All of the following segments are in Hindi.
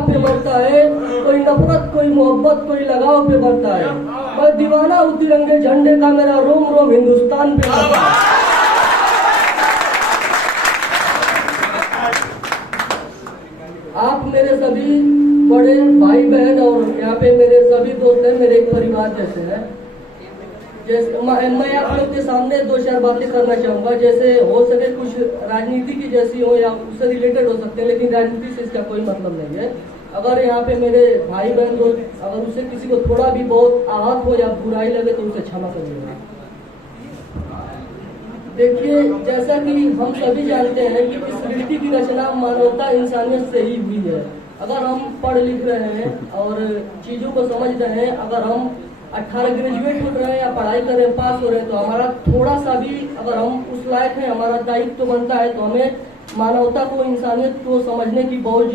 पे बढ़ता है, कोई नफरत, कोई मोहब्बत, कोई लगाव पे बढ़ता है। मैं दीवाना हूँ तिरंगे झंडे का, मेरा रोम रोम हिंदुस्तान पे बढ़ता है। आप मेरे सभी बड़े भाई बहन और यहाँ पे मेरे सभी दोस्त हैं, मेरे एक परिवार जैसे हैं। जैसे मैं आप लोग के सामने दो चार बातें करना चाहूँगा, जैसे हो सके कुछ राजनीति की जैसी हो या उससे रिलेटेड हो सकते हैं, लेकिन राजनीति से इसका कोई मतलब नहीं है। अगर यहाँ पे मेरे भाई बहन दोस्त अगर उससे किसी को थोड़ा भी बहुत आहत हो या बुराई लगे तो उसे क्षमा करिएगा। देखिए, जैसा कि हम सभी जानते हैं कि इस सृष्टि की रचना मानवता इंसानियत से ही हुई है। अगर हम पढ़ लिख रहे हैं और चीज़ों को समझ रहे हैं, अगर हम 18 ग्रेजुएट हो रहे हैं या पढ़ाई कर रहे हैं, पास हो रहे हैं, तो हमारा थोड़ा सा भी अगर हम उस लायक हैं, हमारा दायित्व तो बनता है, तो हमें मानवता को, इंसानियत को समझने की बहुत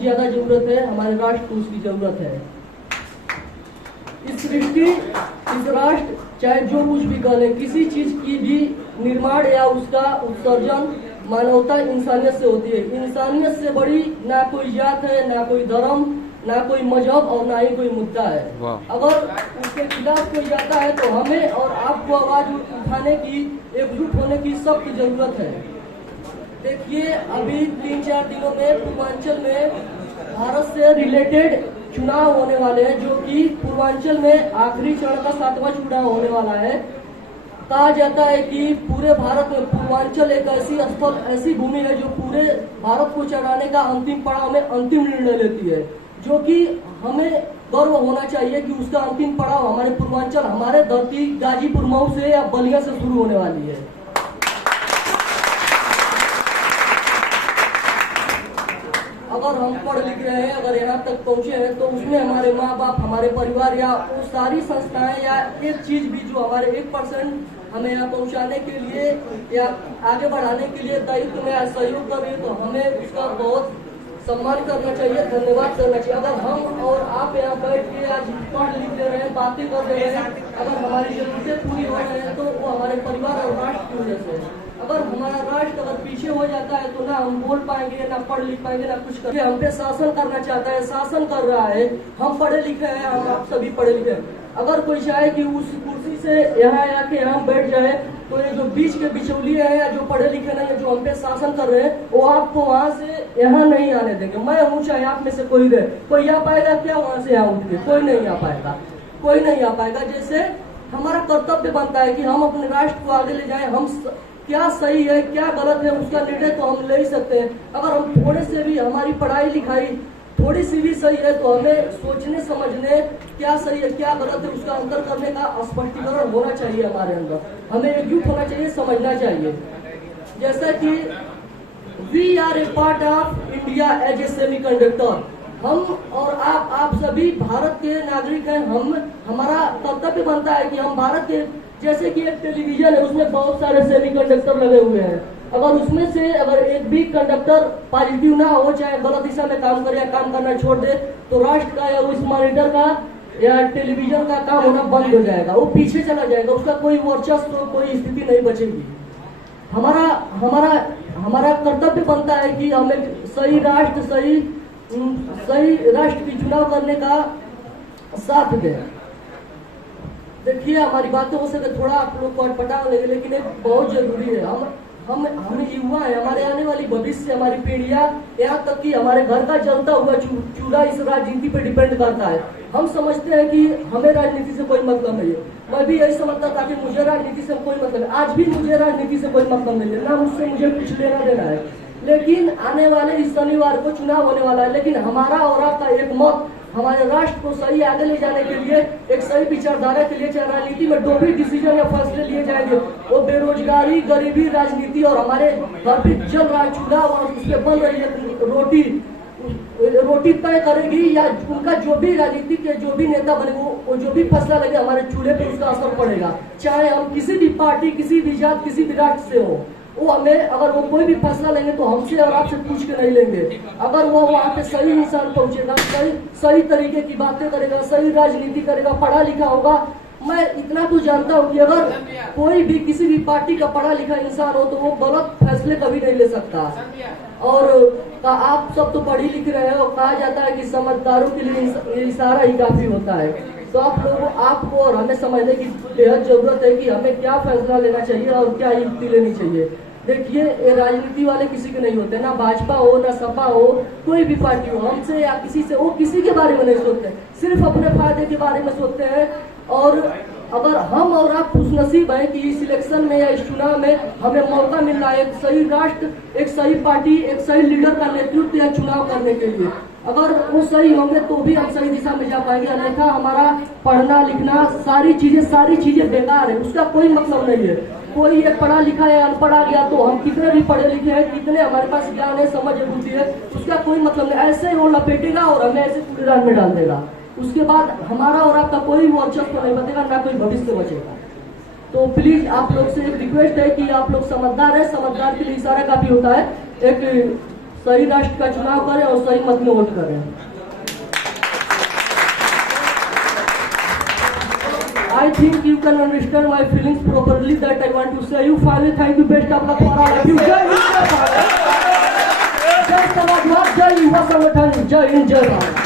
ज़्यादा जरूरत है। हमारे राष्ट्र को उसकी जरूरत है। इस सृष्टि, इस राष्ट्र, चाहे जो कुछ भी करे, किसी चीज की भी निर्माण या उसका उत्सर्जन मानवता इंसानियत से होती है। इंसानियत से बड़ी ना कोई जात है, ना कोई धर्म, ना कोई मजहब और ना ही कोई मुद्दा है। अगर उसके खिलाफ कोई जाता है तो हमें और आपको आवाज उठाने की, एकजुट होने की सख्त जरूरत है। देखिए, अभी 3-4 दिनों में पूर्वांचल में भारत से रिलेटेड चुनाव होने वाले हैं, जो कि पूर्वांचल में आखिरी चरण का 7वां चुनाव होने वाला है। कहा जाता है कि पूरे भारत में पूर्वांचल एक ऐसी स्थल, ऐसी भूमि है जो पूरे भारत को चढ़ाने का अंतिम पड़ाव में अंतिम निर्णय लेती है, जो कि हमें गर्व होना चाहिए कि उसका अंतिम पड़ाव हमारे पूर्वांचल, हमारे धरती गाजीपुर मऊ से या बलिया से शुरू होने वाली है। अगर हम पढ़ लिख रहे हैं, अगर यहाँ तक पहुँचे हैं, तो उसमें हमारे माँ बाप, हमारे परिवार या वो सारी संस्थाएं या एक चीज भी जो हमारे 1% हमें यहाँ पहुँचाने के लिए या आगे बढ़ाने के लिए दायित्व में सहयोग कर रही है, तो हमें उसका बहुत सम्मान करना चाहिए, धन्यवाद करना चाहिए। अगर हम और आप यहाँ बैठ के आज पढ़ लिख रहे हैं, बातें कर रहे हैं, अगर हमारी जरूरतें पूरी हो रही हैं, तो वो हमारे परिवार और राष्ट्र की वजह से। अगर हमारा राष्ट्र अगर पीछे हो जाता है तो ना हम बोल पाएंगे, ना पढ़ लिख पाएंगे, ना कुछ करेंगे। हम पे शासन करना चाहता है, शासन कर रहा है। हम पढ़े लिखे हैं, हम आप सभी पढ़े लिखे हैं। अगर कोई चाहे कि उस कुर्सी से यहाँ आके यहाँ बैठ जाए, तो ये जो बीच के बिचौलिए हैं या जो पढ़े लिखे नहीं है, जो हम पे शासन कर रहे हैं, वो आपको वहाँ से यहाँ नहीं आने देंगे। मैं हूँ, चाहे आप में से कोई रहे, कोई आ पाएगा क्या वहाँ से यहाँ उठ के? कोई नहीं आ पाएगा, कोई नहीं आ पाएगा। जैसे हमारा कर्तव्य बनता है कि हम अपने राष्ट्र को आगे ले जाए। हम क्या सही है, क्या गलत है, उसका निर्णय तो हम ले ही सकते हैं। अगर हम थोड़े से भी, हमारी पढ़ाई लिखाई थोड़ी सी भी सही है, तो हमें सोचने समझने, क्या सही है क्या गलत है, उसका अंतर करने का स्पष्टीकरण होना चाहिए हमारे अंदर। हमें एकजुट होना चाहिए, समझना चाहिए। जैसा कि we are a part of India as a semiconductor. हम और आप सभी भारत के नागरिक हैं। हमारा कर्तव्य बनता है कि हम भारत के, जैसे कि एक टेलीविजन है, उसमें बहुत सारे सेमीकंडक्टर लगे हुए हैं। अगर उसमें से अगर एक भी कंडक्टर पॉजिटिव ना हो, चाहे गलत दिशा में काम करे या काम करना छोड़ दे, तो राष्ट्र का या उस मॉनिटर का या टेलीविजन का काम होना बंद हो जाएगा, वो पीछे चला जाएगा, उसका कोई वर्चस्व, कोई स्थिति नहीं बचेगी। हमारा कर्तव्य बनता है कि हम एक सही राष्ट्र की चुनाव करने का साथ दें। देखिए, हमारी बातें हो सके थोड़ा आप लोग को अटपटा लगे, लेकिन एक बहुत जरूरी है। हम युवा है, हमारे आने वाली भविष्य, हमारी पीढ़ियां, यहाँ तक कि हमारे घर का जलता हुआ चूल्हा इस राजनीति पे डिपेंड करता है। हम समझते हैं कि हमें राजनीति से कोई मतलब नहीं है। मैं भी यही समझता था कि मुझे राजनीति से कोई मतलब है। आज भी मुझे राजनीति से कोई मतलब नहीं है, ना मुझसे मुझे कुछ लेना देना है। लेकिन आने वाले इस शनिवार को चुनाव होने वाला है, लेकिन हमारा और आपका एक मत हमारे राष्ट्र को सही आगे ले जाने के लिए, एक सही विचारधारा के लिए, चाहे राजनीति में जो भी डिसीजन या फैसले लिए जाएंगे, वो बेरोजगारी, गरीबी, राजनीति और हमारे घर पे जल रहा चूल्हा और उस पर बन रही है रोटी तय करेगी, या उनका जो भी राजनीति के जो भी नेता बने, वो जो भी फैसला लगे, हमारे चूल्हे पे उसका असर पड़ेगा। चाहे हम किसी भी पार्टी, किसी भी जात, किसी भी राष्ट्र से हो, वो हमें, अगर वो कोई भी फैसला लेंगे तो हमसे और आपसे पूछ के नहीं लेंगे। अगर वो वहाँ पे सही इंसान पहुंचेगा, सही तरीके की बातें करेगा, सही राजनीति करेगा, पढ़ा लिखा होगा, मैं इतना तो जानता हूँ कि अगर कोई भी किसी भी पार्टी का पढ़ा लिखा इंसान हो तो वो गलत फैसले कभी नहीं ले सकता। और आप सब तो पढ़ी लिख रहे हो, कहा जाता है कि समझदारों के लिए इशारा ही काफी होता है। तो आप लोगों आपको और हमें समझने की बेहद जरूरत है कि हमें क्या फैसला लेना चाहिए और क्या युक्ति लेनी चाहिए। देखिए, ये राजनीति वाले किसी के नहीं होते, ना भाजपा हो ना सपा हो, कोई भी पार्टी हो, हमसे या किसी से, वो किसी के बारे में नहीं सोचते, सिर्फ अपने फायदे के बारे में सोचते हैं। और अगर हम और आप खुशनसीब हैं कि इस इलेक्शन में या इस चुनाव में हमें मौका मिल रहा है एक सही राष्ट्र, एक सही पार्टी, एक सही लीडर का नेतृत्व या चुनाव करने के लिए, अगर वो सही होंगे तो भी हम सही दिशा में जा पाएंगे। अन्यथा हमारा पढ़ना लिखना सारी चीजें बेकार है, उसका कोई मतलब नहीं है। कोई एक पढ़ा लिखा है अनपढ़ आ गया तो हम कितने भी पढ़े लिखे हैं, कितने हमारे पास ज्ञान है, समझ बुद्धि है, उसका कोई मतलब नहीं। ऐसे ही वो लपेटेगा और हमें ऐसे कूड़ेदान में डाल देगा। उसके बाद हमारा और आपका कोई वर्चस्व नहीं बचेगा, ना कोई भविष्य बचेगा। तो प्लीज आप लोग से एक रिक्वेस्ट है कि आप लोग समझदार है, समझदार के लिए इशारा काफी होता है। एक सही राष्ट्र का चुनाव करें और सही मत में वोट करें। I think you can understand my feelings properly that I want to say. You finally thank you, best of luck for all of you. Jai Hind, Jai Bharat. Jai Samajwad, Jai Yuva Sangathan, Jai Hind, Jai Bharat.